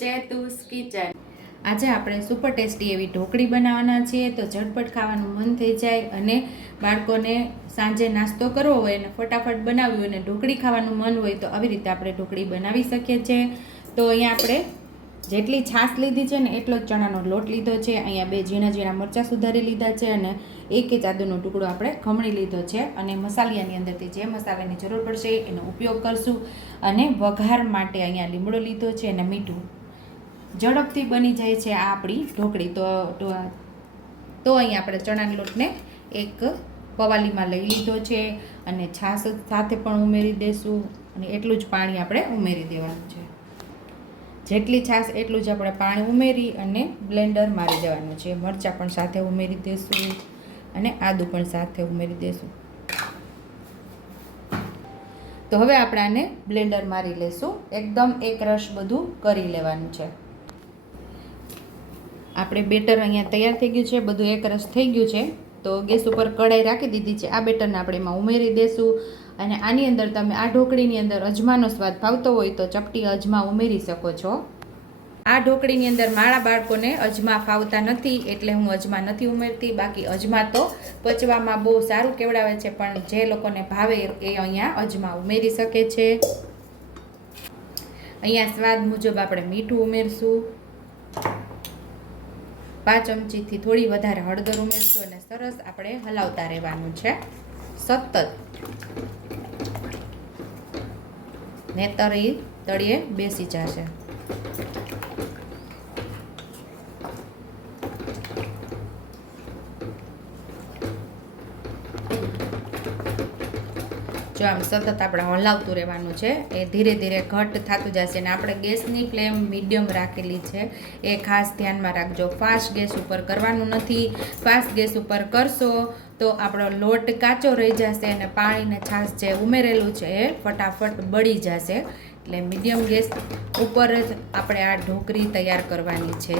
ચેતુસ kitchen. આજે આપણે super tasty એવી ઢોકળી બનાવવાના છીએ। તો ઝટપટ ખાવાનું મન થઈ જાય અને બાળકોને સાંજે નાસ્તો કરવો હોય અને ફટાફટ બનાવવી હોય અને ઢોકળી ખાવાનું મન હોય તો આવી રીતે આપણે ઢોકળી બનાવી શકીએ છીએ। તો અહીંયા આપણે જેટલી છાશ લીધી છે ને એટલો જ ચણાનો લોટ લીધો છે। અહીંયા 2 ઝીણા ઝીણા મરચાં સુધારી લીધા છે અને 1 ઇંચ આદુનો ટુકડો આપણે ખમણી લીધો છે અને મસાલિયાની અંદરથી જે મસાલાની જરૂર પડશે એનો ઉપયોગ કરશું। અને વઘાર માટે અહીંયા લીમડો લીધો છે અને મીઠું। ઝડપથી બની જાય છે આ આપણી ઢોકળી। તો અહીંયા આપણે ચણાના લોટને એક પવાલીમાં લઈ લીધો છે અને છાશ સાથે પણ ઉમેરી દઈશું અને એટલું જ પાણી આપણે ઉમેરી દેવાનું છે। જેટલી છાશ એટલું જ આપણે પાણી ઉમેરી અને બ્લેન્ડર મારી દેવાનું છે। મરચાં પણ સાથે ઉમેરી દઈશું અને આદું પણ સાથે ઉમેરી દઈશું। તો હવે આપણે આને બ્લેન્ડર મારી લઈશું। એકદમ એક રસ બધું કરી લેવાનું છે। આપણે બેટર અહીંયા તૈયાર થઈ ગયું છે, બધું એક રસ થઈ ગયું છે। તો ગેસ ઉપર કઢાઈ રાખી દીધી છે। આ બેટરને આપણે એમાં ઉમેરી દઈશું અને આની અંદર તમે આ ઢોકળીની અંદર અજમાનો સ્વાદ ભાવતો હોય તો ચપટી અજમા ઉમેરી શકો છો। આ ઢોકળીની અંદર મારા બાળકોને અજમા ફાવતા નથી એટલે હું અજમા નથી ઉમેરતી। બાકી અજમા તો પચવામાં બહુ સારું કેવડાવે છે, પણ જે લોકોને ભાવે એ અહીંયા અજમા ઉમેરી શકે છે। અહીંયા સ્વાદ મુજબ આપણે મીઠું ઉમેરશું। 5 ચમચીથી થોડી વધારે હળદર ઉમેરશું અને સરસ આપણે હલાવતા રહેવાનું છે સતત, નહીંતર એ તળિયે બેસી જશે। જો આમ સતત આપણે હલાવતું રહેવાનું છે। એ ધીરે ધીરે ઘટ થતું જશે અને આપણે ગેસની ફ્લેમ મીડિયમ રાખેલી છે, એ ખાસ ધ્યાનમાં રાખજો। ફાસ્ટ ગેસ ઉપર કરવાનું નથી। ફાસ્ટ ગેસ ઉપર કરશો તો આપણો લોટ કાચો રહી જશે અને પાણીને છાશ જે ઉમેરેલું છે એ ફટાફટ બળી જશે। એટલે મીડિયમ ગેસ ઉપર જ આપણે આ ઢોકળી તૈયાર કરવાની છે।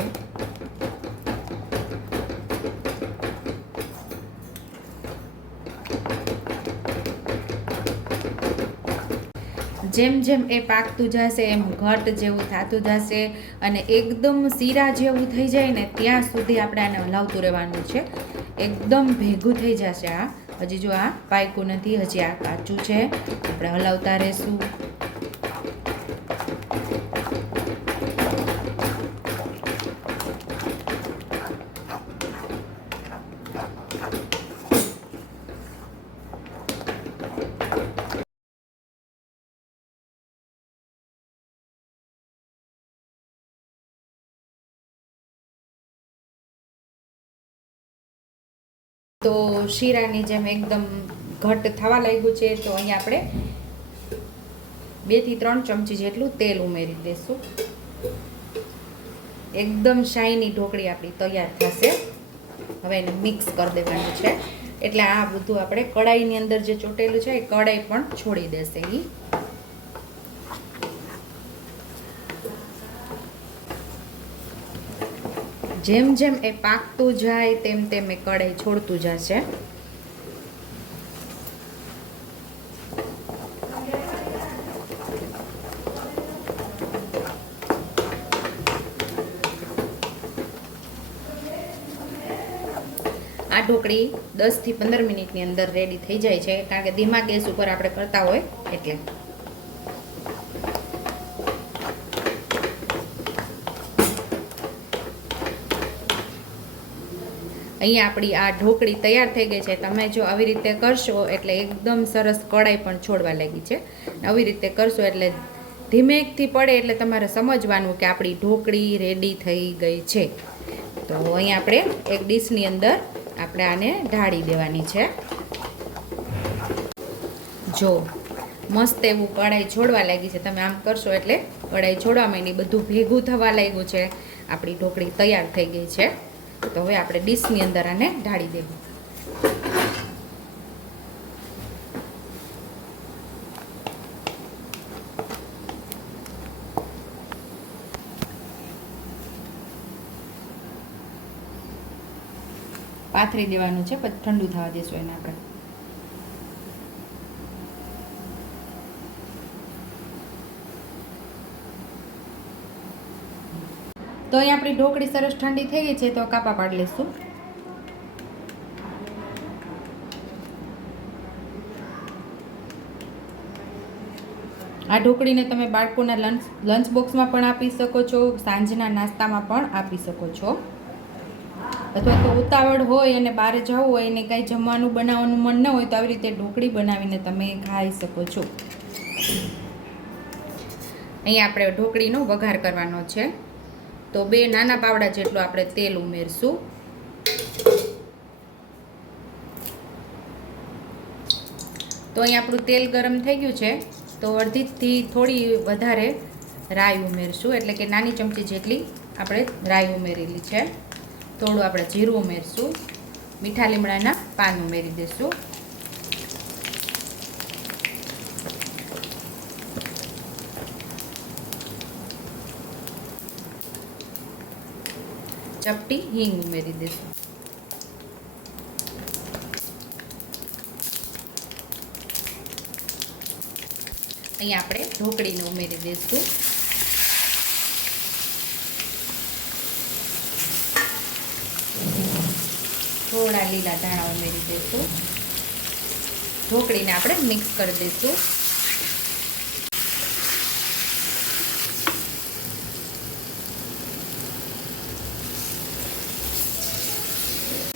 જેમ જેમ એ પાકતું જશે એમ ઘટ જેવું થતું જશે અને એકદમ શીરા જેવું થઈ જાય ને ત્યાં સુધી આપણે આને હલાવતું રહેવાનું છે। એકદમ ભેગું થઈ જશે આ। હજી જો આ પાક્યું નથી, હજી આ કાચું છે, આપણે હલાવતા રહેશું। તો શીરાની જેમ એકદમ ઘટ થવા લાગ્યું છે। તો અહીંયા આપણે 2 થી 3 ચમચી જેટલું તેલ ઉમેરી દઈશું। એકદમ શાઇની ઢોકળી આપણી તૈયાર થશે। હવે એને મિક્સ કરી દેવાનું છે એટલે આ બધું આપણે કઢાઈની અંદર જે ચોટેલું છે એ કઢાઈ પણ છોડી દેશે। જેમ જેમ એ પાકતું જાય તેમ તેમ એ કઢાઈ છોડતું જશે। આ ઢોકળી 10 થી 15 મિનિટની અંદર રેડી થઈ જાય છે, કારણ કે ધીમા ગેસ ઉપર આપણે કરતા હોય એટલે। અહીંયા આપણી આ ઢોકળી તૈયાર થઈ ગઈ છે। તમે જો આવી રીતે કરશો એટલે એકદમ સરસ કઢાઈ પણ છોડવા લાગી છે। આવી રીતે કરશો એટલે ધીમેકથી પડે એટલે તમારે સમજવાનું કે આપણી ઢોકળી રેડી થઈ ગઈ છે। તો અહીંયા આપણે એક ડીશની અંદર આપણે આને ઢાળી દેવાની છે। જો મસ્ત એવું કઢાઈ છોડવા લાગી છે। તમે આમ કરશો એટલે કઢાઈ છોડવા માંડી, બધું ભેગું થવા લાગ્યું છે। આપણી ઢોકળી તૈયાર થઈ ગઈ છે। તો હવે આપણે ડીશની અંદર આને ઢાળી દેવું। પાથરી દેવાનું છે, પછી ઠંડુ થવા દેશું એને આપણે। તો અહીં આપણી ઢોકળી સરસ ઠંડી થઈ ગઈ છે, તો કાપા પાડી લઈશું. આ ઢોકળીને તમે બાળકોના લંચ બોક્સમાં પણ આપી શકો છો, સાંજના નાસ્તામાં પણ આપી શકો છો. અથવા તો ઉતાવળ હોય અને બહાર જવું હોય અને કાંઈ જમવાનું બનાવવાનું મન ન હોય તો આવી રીતે ઢોકળી બનાવીને તમે ખાઈ શકો છો. અહીં આપણે ઢોકળીનો વઘાર કરવાનો છે, તો 2 નાના પાવડા જેટલું આપણે તેલ ઉમેરશું. તો અહીં આપણું તેલ ગરમ થઈ ગયું છે, તો અડધીથી થોડી વધારે રાઈ ઉમેરશું, એટલે કે નાની ચમચી જેટલી આપણે રાઈ ઉમેરેલી છે. થોડું આપણે જીરું ઉમેરશું, મીઠા લીમડાના પાન ઉમેરી દઈશું. ચપટી હિંગ ઉમેરી દઈશું. અહીં આપણે ઢોકળીને ઉમેરી દઈશું. થોડા લીલા ધાણા ઉમેરી દઈશું. ઢોકળીને આપણે મિક્સ કરી દઈશું.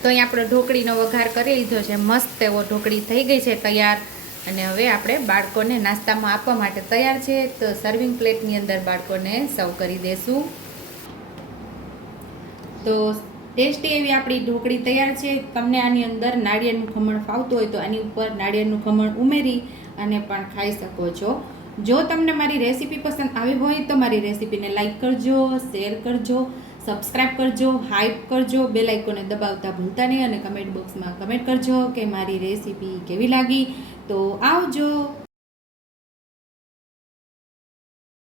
તો અહીં આપણે ઢોકળીનો વઘાર કરી લીધો છે, મસ્ત એવો ઢોકળી થઈ ગઈ છે તૈયાર. અને હવે આપણે બાળકોને નાસ્તામાં આપવા માટે તૈયાર છે, તો સર્વિંગ પ્લેટની અંદર બાળકોને સર્વ કરી દઈશું. તો ટેસ્ટી એવી આપણી ઢોકળી તૈયાર છે. તમને આની અંદર નાળિયેરનું ખમણ ફાવતું હોય તો આની ઉપર નાળિયેરનું ખમણ ઉમેરી અને પણ ખાઈ શકો છો. જો તમને મારી રેસીપી પસંદ આવી હોય તો મારી રેસીપીને લાઈક કરજો, શેર કરજો, સબસ્ક્રાઈબ કરજો, હાઈપ કરજો, બેલ આઇકોને દબાવતા ભૂલતા નહીં અને કમેન્ટ બોક્સમાં કમેન્ટ કરજો કે મારી રેસીપી કેવી લાગી. તો આવજો.